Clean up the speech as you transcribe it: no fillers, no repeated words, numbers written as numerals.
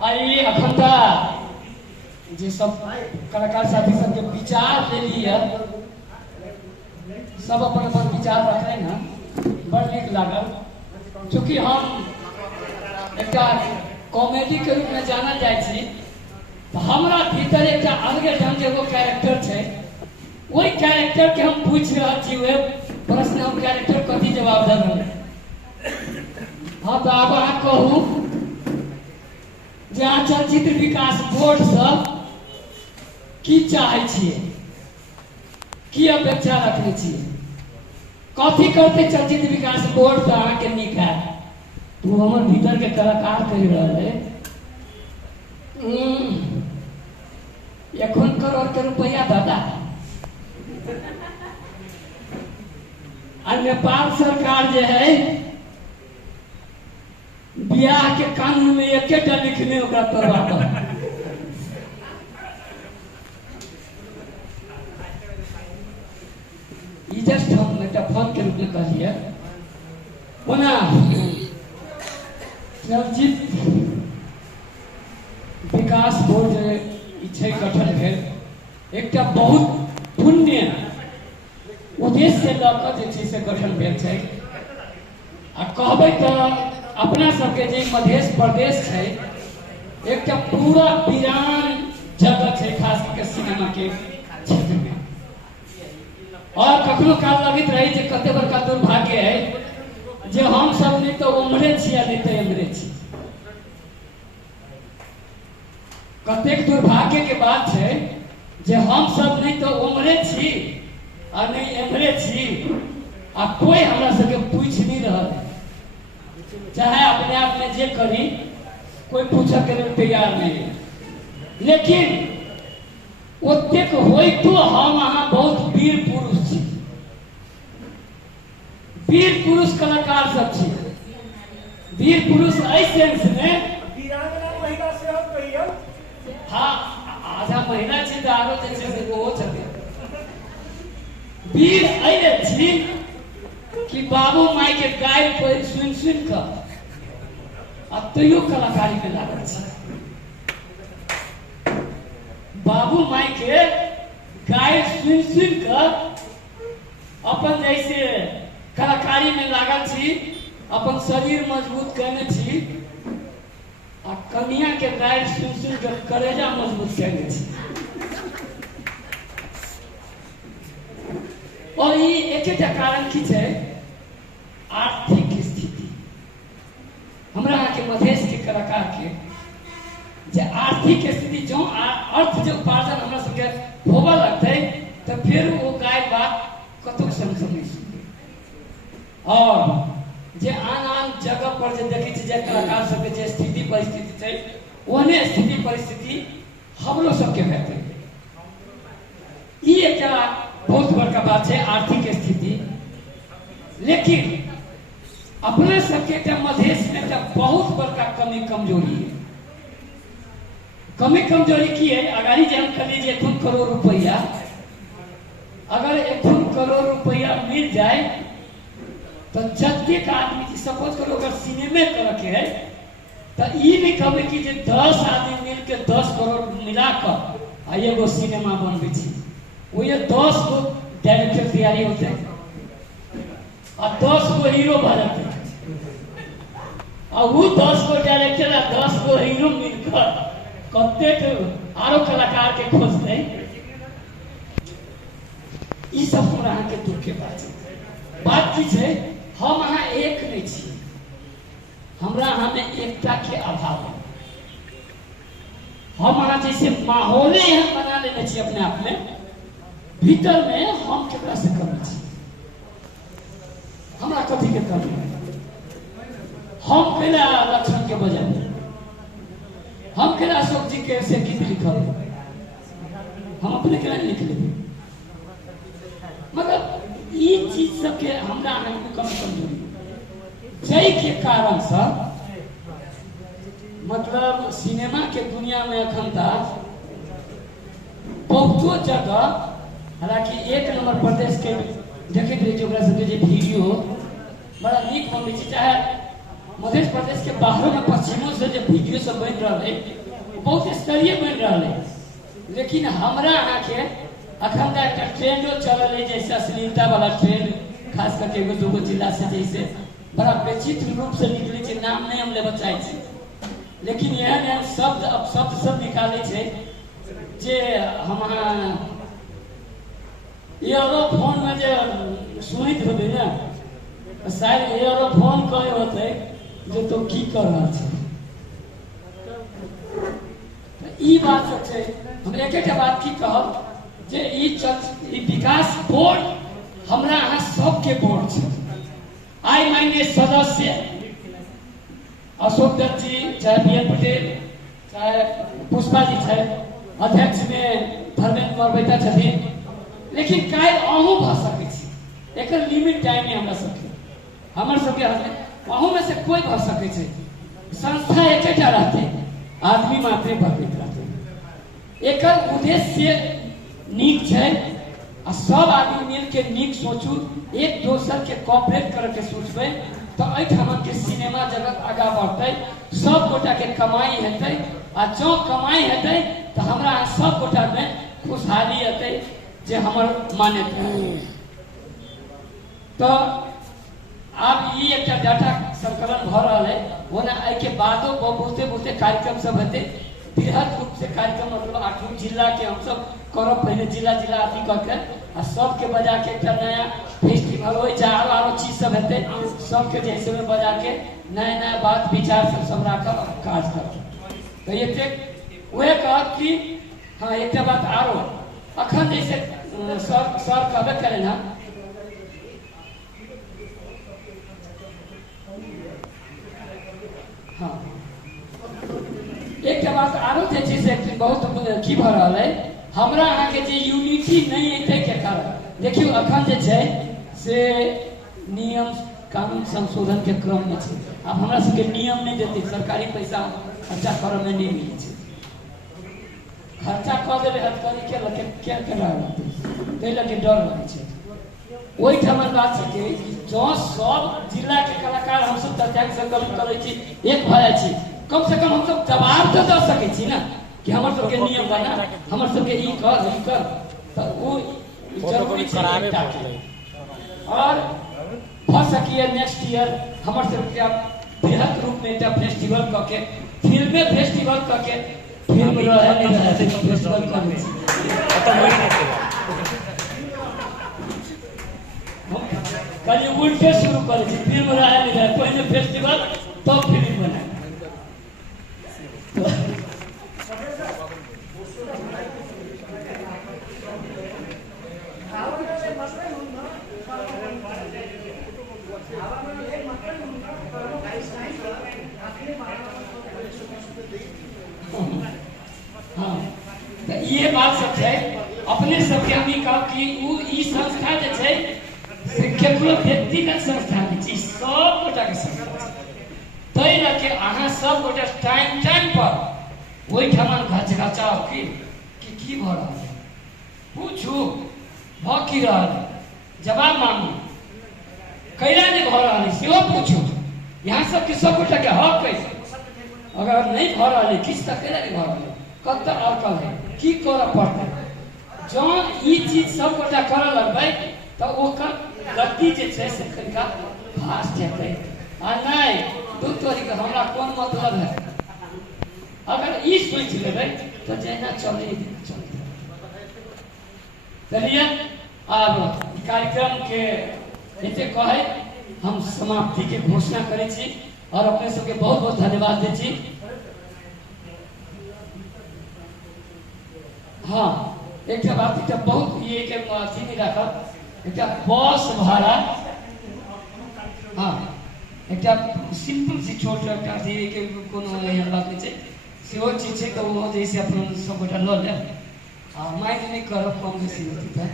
आई अखंडा जे सब कलाकार साथी सबके विचार ले लिया, सब अपन अपन विचार रखे ना, बड़ नीक लागल। चूँकि हम एक कॉमेडी के रूप में जानल जाए छी, तो हमरा भीतर एक अलगे ढंग के एगो कैरेक्टर है। वही कैरेक्टर के हम पूछ रहा छी, वह प्रश्न हम कैरेक्टर कथी जवाब दे रहे। हाँ तो आब अहाँ कहू जे अहाँ चलचित्र विकास बोर्ड सब की चाहे छिए, की अपेक्षा रखने छिए, कथी करते चलचित्र विकास बोर्ड से अहाँ के नीक है। तू हमर भीतर के कलाकार कह रहा है 1 करोड़ के रुपया दादा। और नेपाल सरकार जे है ब्याह के कानून में एकेटा लिखने ओकरा करवा जस्ट हम एक फन के रूप में कहिए ओना चलचित्र विकास बोर्ड जे गठन भेल एक बहुत पुण्य उद्देश्य से लऽ से गठन भेल छै। आ कहबै तो अपना सबके जे मध्य प्रदेश है एक पूरा वीरान जगह है, खास करके सिनेमा के क्षेत्र में। और कखनो काल लगित रही जे कते बड़का दुर्भाग्य है जे हम सब नहीं तो उम्हरे छी आ नहीं तो एम्हरे छी। कतेक दुर्भाग्य के बात है जे हम सब नहीं तो उम्हरे छी आ नहीं एम्हरे छी, आ कोई हमरा सबके पूछ नहीं रहा है। चाहे अपने आप में जे करी कोई पूछा के लिए तैयार नहीं है। लेकिन ओतेक होई तो हम अहाँ बहुत वीर पुरुष छी, वीर पुरुष कलाकार सब छी। वीर पुरुष एहि सेंस में वीरांगना महिला से हम कहियो हाँ आधा महिला छी तो आरो जे छै से ओहो छथिन। वीर एहि छी कि बाबू माई के गाय पर सुन सुन कर अब तैयो कलाकारी में लागल छी। बाबू माई के गाय सुन सुन कर अपन जैसे कलाकारी में लागल छी, अपन शरीर मजबूत करने छी, आ कन्या के गाय सुन सुन कर करेजा मजबूत करने छी। और ये एक कारण की है आर्थिक स्थिति। हमरा यहाँ के मधेश के कलाकार के जे आर्थिक स्थिति जो अर्थ जो उपार्जन हमरा सबके होबे लगते तो फिर वो गाय बात कतुक संग नहीं सुनते। और जे आन जगह पर जे देखी जे कलाकार सबके जे स्थिति परिस्थिति है ओहने स्थिति परिस्थिति हमरो सबके हेतै। ये क्या बहुत बड़का बात है आर्थिक स्थिति। लेकिन अपने सबके मधेश में बहुत बड़का कमी कमजोरी है। कमी कमजोरी की है अगाड़ी जे हम कहली 1 करोड़ रुपया, अगर 1 करोड़ रुपया मिल जाए तो जतेक आदमी सपोज करो अगर सिनेमे करे के है तो ये नहीं कहबे कि 10 आदमी मिल के 10 करोड़ मिलाकर आ एगो सिनेमा बनबे छी। वो ये 10 गो डायरेक्टर तैयारी होते और 10 गो हीरो बनते और वो 10 गो डायरेक्टर और 10 गो हीरो मिलकर कतेक आरो कलाकार के खोजते। ई सब हमरा के दुख के बात है। बात की है हम अहाँ एक नहीं छी, हमरा हमें एकता के अभाव है। हम अहाँ जैसे माहौले हम बना लेने छी अपने आप में, भीतर में हम केकरा से कमी छी, हमरा कथी के कमी है। हम केला लक्षण के बजाय हम केला अशोक जी के ऐसे गीत लिखल हम अपने केला लिख लेंगे। मतलब ये चीज सबके हमरा कमजोरी जय के कारण से मतलब सिनेमा के दुनिया में अखन तक बहुतो जगह, हालांकि 1 नंबर प्रदेश के देखते रहे सबके वीडियो बड़ा नीक बनबे, चाहे मध्य प्रदेश के बाहरों में पश्चिमों से जो वीडियो सब बन रहा है, बहुत स्तरीय बन रहा है। लेकिन हमरा यहाँ के अखन एक ट्रेंडो चल है, जैसे अश्लीलता वाला ट्रेंड, खास करके एगो दूगो जिला से जैसे बड़ा विचित्र रूप से निकले छे, नाम नहीं हम लेबे चाहे छे, लेकिन एहन एहन शब्द अब शब्द सब निकाले छे जे हम एयरोफोन में जे सुनित होबे ना, शायद एयरोफोन कहे होते जो तो की कर रहा छे। ई बात सब छे, हम एक बात की कहब जे ई विकास बोर्ड हमरा यहाँ सबके बोर्ड छे। आई माननीय सदस्य अशोक दत्त जी, चाहे बी.एन. पटेल, चाहे पुष्पा जी छे, अध्यक्ष में धर्मेंद्र मरबैता छथिन, लेकिन काहे अहू भ सकै छी, एकर लिमिट टाइम में हमरा सबके हमर सबके अहू में से कोई भ सकै छै। संस्था एकेटा रहते, आदमी मात्रे बढ़बैत रहते। एकर उद्देश्य नीक छै, आ सब आदमी मिल के नीक सोचू, एक दोसर के कोऑपरेट करे के सोचबे तो एठाम के सिनेमा जगत आगा बढ़ते, सब गोटा के कमाई हेतै, आ जो कमाई हेतै तो हमरा सब गोटा में खुशहाली हेतै जे हमर मान्यता है। तो अब ये एक डाटा संकलन भ रहा है, ओना आई के बादो बहुते बहुते कार्यक्रम सब हेतै, बृहद रूप से कार्यक्रम, मतलब 8 जिला के हम सब करब, पहले जिला जिला अथी करके आ सबके बजा के एक नया फेस्टिवल हो जा, आरो चीज सब हेतै, सबके जैसे में बजा के नया नया बात विचार सब राखब काज करब। तो ये वह कहब कि हाँ एक बात आरो अखन जैसे सर कहबे करे ना, हाँ एक बात आरो जे चीज बहुत की भ रहा है, हमरा यहाँ के जे यूनिटी नहीं एतै के कारण देखियो अखन जे छै से नियम कानून संशोधन के क्रम में छै। अब हमरा सबके नियम नहीं देते, सरकारी पैसा खर्चा करे में नहीं मिले छै, खर्चा कर देबे हथकड़ी के लगे क्या कर रहा है, तै लगे डर लगे छै। ओई ठमन बात छै जो सब जिला के कलाकार हम सब तथ्यांक संकलन करे छी, एक भ जाय छी, कम से कम हम सब जवाब तो दे सके छी ना कि हमर सबके नियम बना, हमर सबके ई कर तो वो जरूरी करावे पड़ले। और भ सकिए नेक्स्ट ईयर हमर सबके बृहद रूप में एकटा फेस्टिवल क के, फिल्म फेस्टिवल क के, फिल्म रहे नहीं रहे फेस्टिवल कर छी, खत्म होई नहीं कल उल्टे शुरू कर छी, फिल्म रहे नहीं रहे, पहले फेस्टिवल तो फिल्म बने। हाँ तो ये बात सब है, अपने सबके हम कह कि ई संस्था जे छै से केवल व्यक्तिगत संस्था नहीं छै, सब गोटा के संस्था छै। तै लके अहाँ सब गोटा टाइम टाइम पर ओहि ठमन घचघचाओ की भ रहल है, पूछू भ की रहल है, जवाब मांगू, कैला नहीं भ रहल है सेहो पूछू। यहाँ सब के सब गोटा के हक है, अगर नहीं भ रहल है किछ तक कैला नहीं भ रहल है, कत अड़कल है, की करऽ पड़तै। जो ई चीज सब गोटा करऽ लगबै तो ओकर गति जे छै से कनिका फास्ट हेतै, आ नहीं दू तोरी के हमरा कोन मतलब है, अगर ई सोच लेबै तो जेना चले चलते। चलिए अब कार्यक्रम के एते कहे हम समाप्ति के घोषणा करै छी, और अपने सबके बहुत बहुत धन्यवाद दै छी। हाँ एक बात बहुत ये के अथी नहीं रखा, एक बस भाड़ा, हाँ एक सिंपल सी छोट अथी के कोनो एहन बात नहीं छै, सेहो चीज छै तो वो जैसे अपन सब गोटा ल ले, आ माइंड नहीं करब कम बेसी होती है।